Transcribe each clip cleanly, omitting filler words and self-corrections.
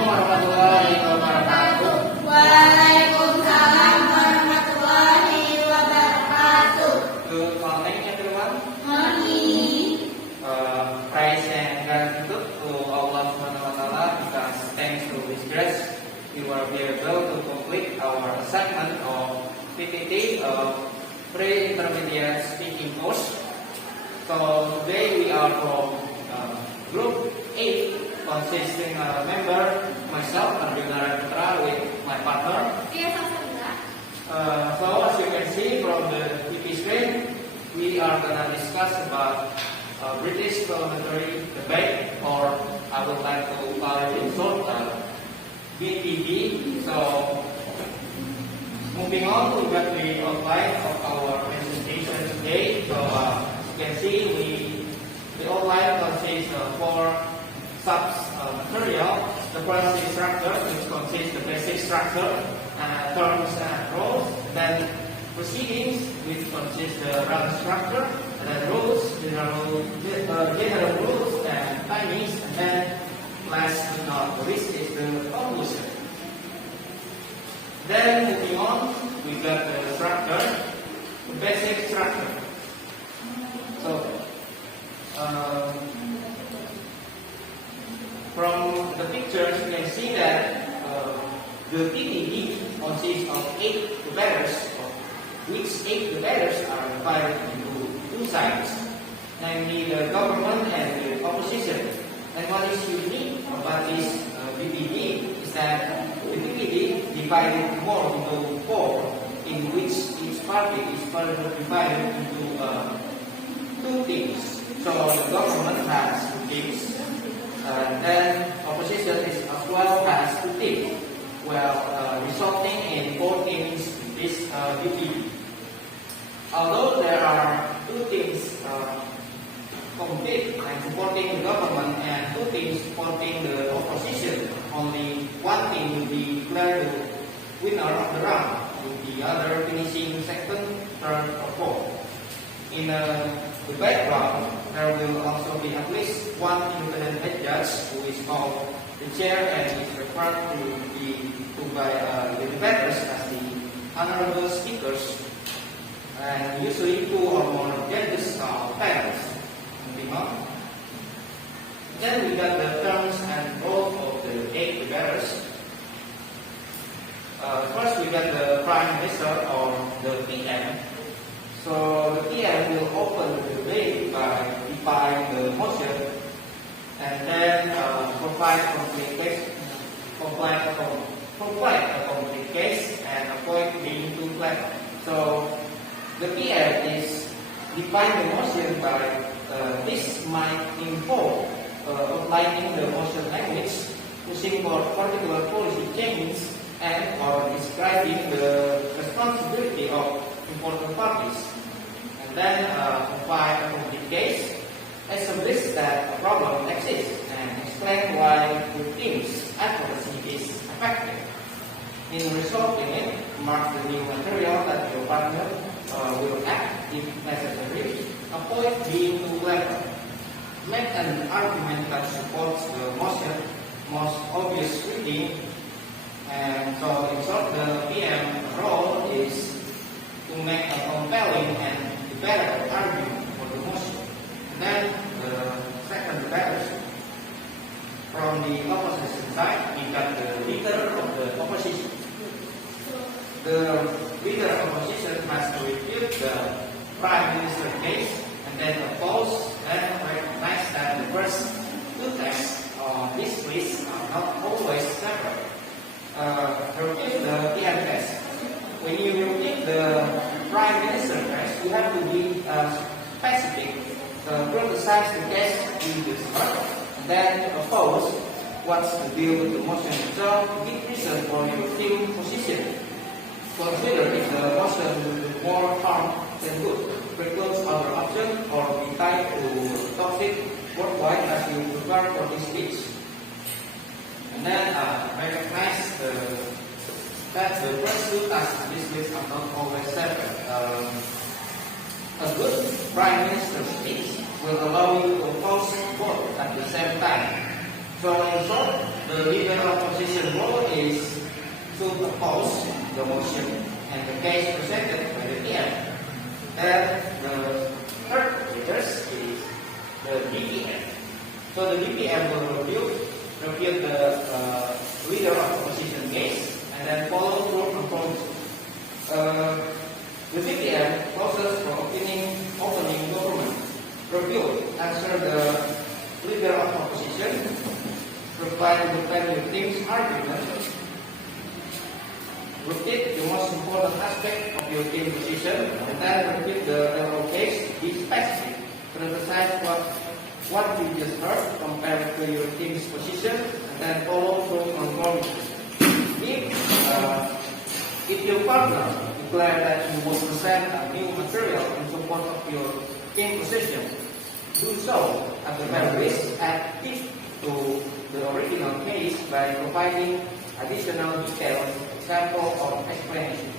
warahmatullahi wabarakatuh. Waalaikumsalam warahmatullahi wabarakatuh. Good morning, everyone. Morning. Praise and gratitude to Allah Subhanahu wa Taala because thanks to His grace, we were able to complete our assignment of PPT pre-intermediate speaking course. So today we are from group 8, consisting a member, myself, Arjuna Putra, with my partner. So as you can see from the PPT screen, we are gonna discuss about British parliamentary debate, or I would like to call it in short BPD. So moving on, we got the outline of our presentation today. So as you can see, the outline consists of 4 sub-material. The first is structure, which consists the basic structure, terms and roles. Then proceedings, which consists the run structure, and then rules, general rules and timings, and then last but not least is the conclusion. Then moving on, we got the structure, the basic structure. So from the pictures, you can see that the PPD consists of 8 debaters, which 8 debaters are divided into 2 sides, namely the government and the opposition. And what is unique about this PPD is that the PPD divided more into 4, in which each party is further divided into 2 teams. So the government has 2 teams, and then opposition is as well has 2 teams, resulting in 4 teams in this PPD. Although there are 2 teams compete and supporting the government and 2 teams supporting the opposition, only 1 team will be declared the winner of the round, with the other finishing second, third, or fourth. In the background, there will also be at least 1 independent head judge, who is called the chair and is referred to by the debaters as the honorable speakers, and usually 2 or more judges are panels. Moving on. Then we got the terms and roles of the 8 debaters. First, we got the Prime Minister, or the PM. So the PM will open the debate by defining the motion, and then provide complete case and avoid being too flat. So the PM is define the motion by this might involve outlining the motion language, pushing for particular policy changes, and or describing the responsibility of important parties. And then provide a complete case, establish that a problem exists, and explain why the team's advocacy is effective. In resolving it, mark the new material that your partner will act if necessary. Avoid being too clever. Make an argument that supports the motion, most obvious reading. And so in short, the PM role is to make a compelling and debatable argument for the motion. And then the second debaters, from the opposition side, we got the leader of the opposition. The leader of opposition has to refute the Prime Minister case, and then oppose and recognize that the first 2 texts on this list are not always separate. Refute the PM case. When you refute the Prime Minister case, you have to be specific. Criticize the case you discovered, and then oppose what's the deal with the motion itself, give reason for your team position. Consider if the motion will do more harm than good, precludes other options, or be tied to toxic worldwide as you prepare for this speech. And then recognize that the first 2 tasks on this list are not always separate. A good Prime Minister speech will allow you to oppose both at the same time. So in short, the leader of oppose the motion and the case presented by the PM. And the third witness is the DPM. So the DPM will review the leader of opposition case and then follow through conclusion. The DPM process for opening government review, answer the leader of opposition, provide the family team's argument, repeat the most important aspect of your team position, and then repeat the overall case, be specific, to emphasize what you just heard compared to your team's position, and then follow through on conclusion. If your partner declare that you will present a new material in support of your team position, do so at the very least add it to the original case by providing additional details, example, or explanation.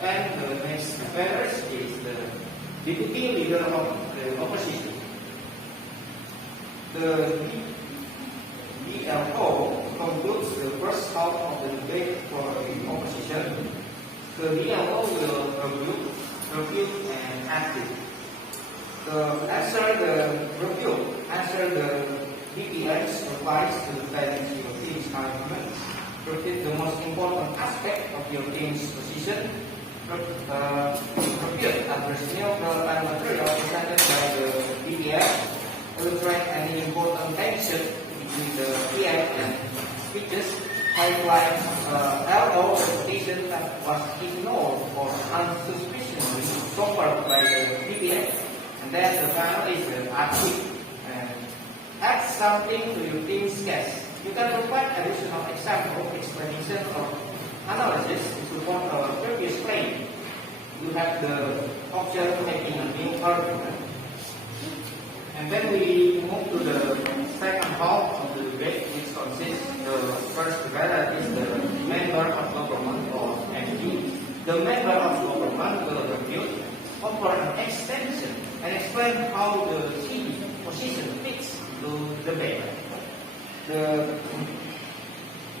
And the next matters is the deputy leader of the opposition. The DLO concludes the first half of the debate for the opposition. The DLO will review and answer. Answer the DPM's replies to the balance of your team's arguments. Repeat the most important aspect of your team's position. Repeat additional relevant material presented by the DPM. Illustrate any important tension between the PM and speeches. Highlight LO reputation that was ignored or unsuspiciously suffered by the DPM. And then the final is the article. Add something to your team's case. You can provide additional example, explanation, or analysis to support our previous claim. You have the option of making a new argument. And then we move to the second half of the debate, which consists the first debate is the member of government or MP. The member of government will review, offer an extension, and explain how the key position fits to the debate. The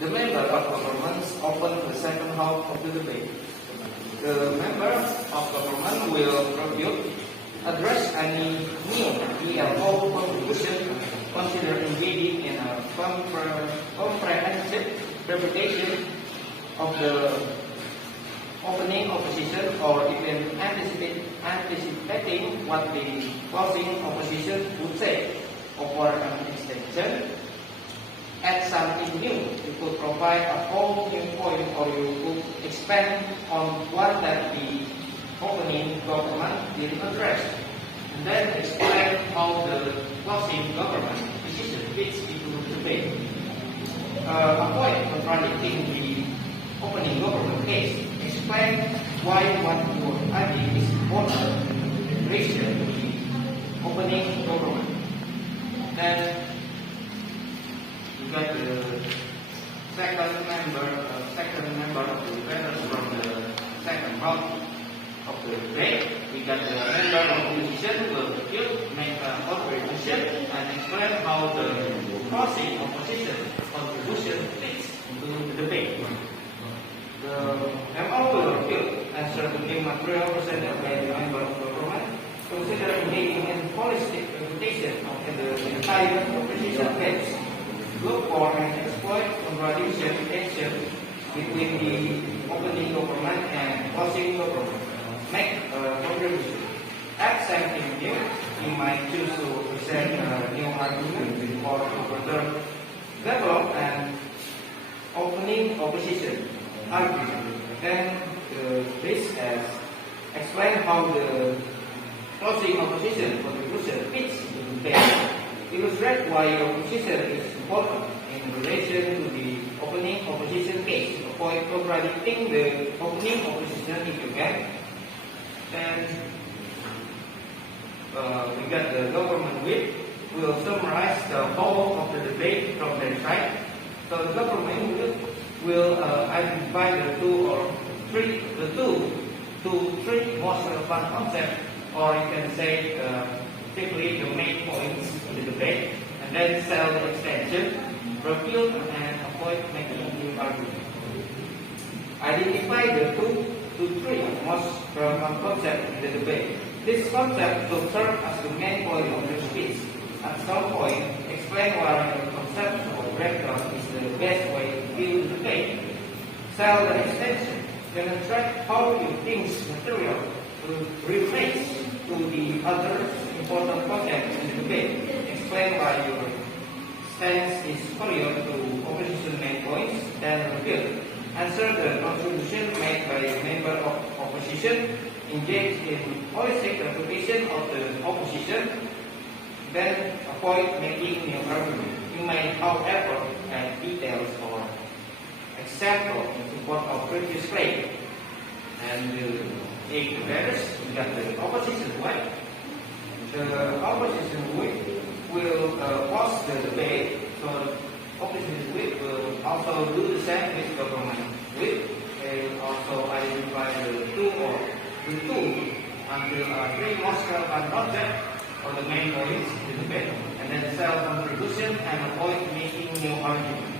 member of government open the second half of the debate. The member of government will review, address any new DLO contribution considered engaging in a comprehensive reputation of the opening opposition or even anticipating what the closing opposition would say, offer an extension, add something new. You could provide a whole new point, or you could expand on one that the opening government didn't address, and then explain how the closing government decision fits into the debate. Avoid contradicting the opening government case. Explain why what you are arguing is important in relation to the opening government. Then you got the second member of the panel from the second half of the debate. We got the member of the opposition will make an contribution and explain how the closing opposition contribution fits into the debate. The MO will answer the new material presented by the member of government, consider engaging in holistic reputation of the entire opposition case. Look for and exploit contradiction tension between the opening government and closing government. Make a contribution. Add something new. You might choose to present a new argument or to further develop an opening opposition argument. Then this as explain how the closing opposition contribution fits into the debate. Illustrate why opposition is important in relation to the opening opposition case. Avoid contradicting the opening opposition if you can. Then we got the government whip. Will summarize the whole of the debate from their side. So the government whip will identify the two to three most relevant concepts, or you can say simply the main points in the debate, and then sell the extension, review, and avoid making new argument. I identify the 2 to 3 most relevant concepts in the debate. This concept will serve as the main point of your speech. At some point, explain why your concept or breakdown is the best way to deal with the debate. Sell the extension. Demonstrate how you think material will relate to the other important concept in the debate. Explain why your stance is superior to opposition main points, then reveal. Answer the contribution made by a member of opposition. Engage in holistic refutation of the opposition. Then avoid making new argument. You may, however, add details or example in support of previous claim. And take the letters, we got the opposition way. The opposition way will pause the debate. So opposition way will also do the same with government way. They will also identify the 2 or the 2 until 3 most relevant concepts or the main points in the debate, and then sell contribution and avoid making new argument.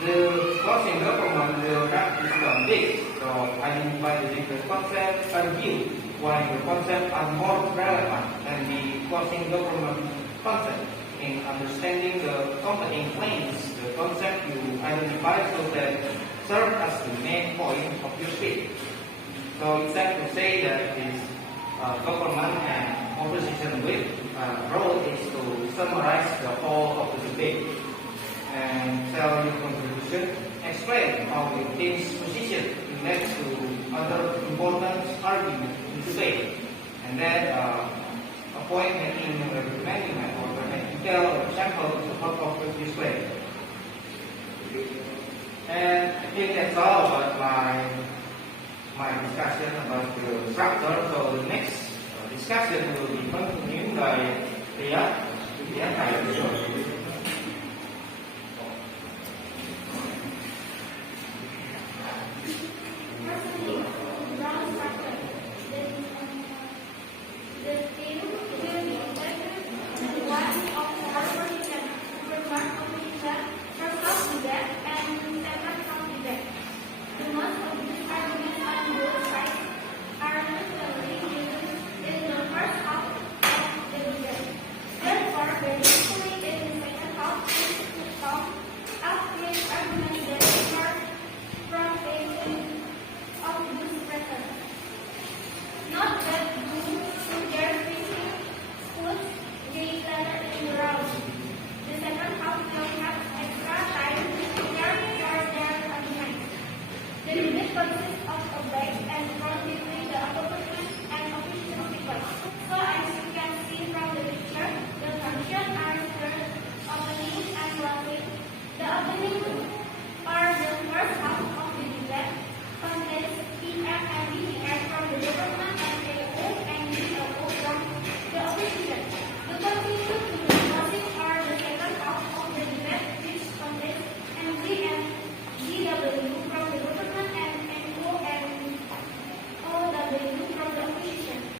The closing government will practice on this, so identify the different concepts and view why the concepts are more relevant than the closing government concept. In understanding the accompanying claims, the concept you identify so that serve as the main point of your speech. So it's safe to say that this government and opposition whip role is to summarize the whole of the debate and tell your contribution, explain how the team's position relates to other important arguments in the debate, and then avoid making recommendation or detail or example to support of the display. And I think that's all about my discussion about the structure. So the next discussion will be continued by Ria.